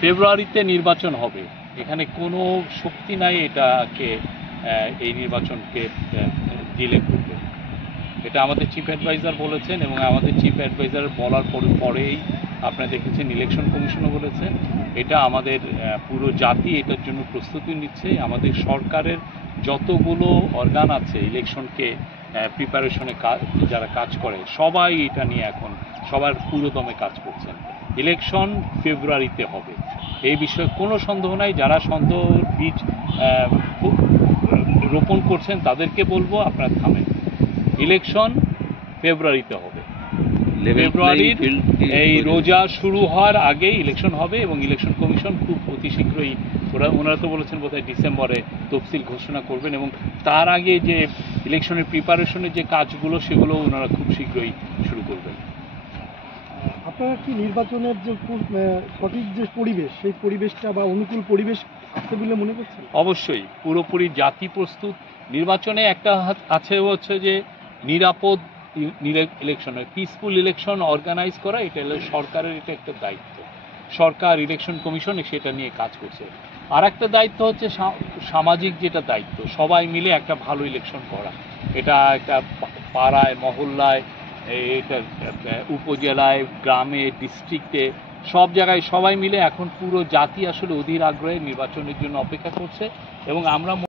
ফেব্রুয়ারিতে নির্বাচন হবে, এখানে কোনো শক্তি নাই এটাকে এই নির্বাচনকে ডিলে করবে। এটা আমাদের চিফ অ্যাডভাইজার বলেছেন, এবং আমাদের চিফ অ্যাডভাইজার বলার পরেই আপনারা দেখেছেন ইলেকশন কমিশনও বলেছেন। এটা আমাদের পুরো জাতি এটার জন্য প্রস্তুতি নিচ্ছে। আমাদের সরকারের যতগুলো অর্গান আছে ইলেকশনকে প্রিপারেশনে যারা কাজ করে, সবাই এটা নিয়ে এখন সবার পুরোদমে কাজ করছেন। ইলেকশন ফেব্রুয়ারিতে হবে, এই বিষয়ে কোনো সন্দেহ নাই। যারা সন্দেহ বীজ রোপণ করছেন তাদেরকে বলবো আপনারা থামেন। ইলেকশন ফেব্রুয়ারিতে হবে, ফেব্রুয়ারির এই রোজা শুরু হওয়ার আগেই ইলেকশন হবে, এবং ইলেকশন কমিশন খুব অতি শীঘ্রই, ওনারা তো বলেছেন বোধহয় ডিসেম্বরে তফসিল ঘোষণা করবেন, এবং তার আগে যে ইলেকশনের প্রিপারেশনের যে কাজগুলো সেগুলো ওনারা খুব শীঘ্রই শুরু করবেন। আপনারা কি নির্বাচনের যে সঠিক যে পরিবেশ, সেই পরিবেশটা বা অনুকূল পরিবেশ আছে বলে মনে করছেন? অবশ্যই পুরোপুরি জাতি প্রস্তুত। নির্বাচনে একটা আছে হচ্ছে যে নিরাপদ ইলেকশন, পিসফুল ইলেকশন অর্গানাইজ করা, এটা হলো সরকারের, এটা একটা দায়িত্ব। সরকার ইলেকশন কমিশন সেটা নিয়ে কাজ করছে। আর একটা দায়িত্ব হচ্ছে সামাজিক যেটা দায়িত্ব, সবাই মিলে একটা ভালো ইলেকশন করা। এটা একটা পাড়ায়, মহল্লায়, এটা উপজেলায়, গ্রামে, ডিস্ট্রিক্টে, সব জায়গায় সবাই মিলে এখন পুরো জাতি আসলে অধীর আগ্রহে নির্বাচনের জন্য অপেক্ষা করছে। এবং আমরা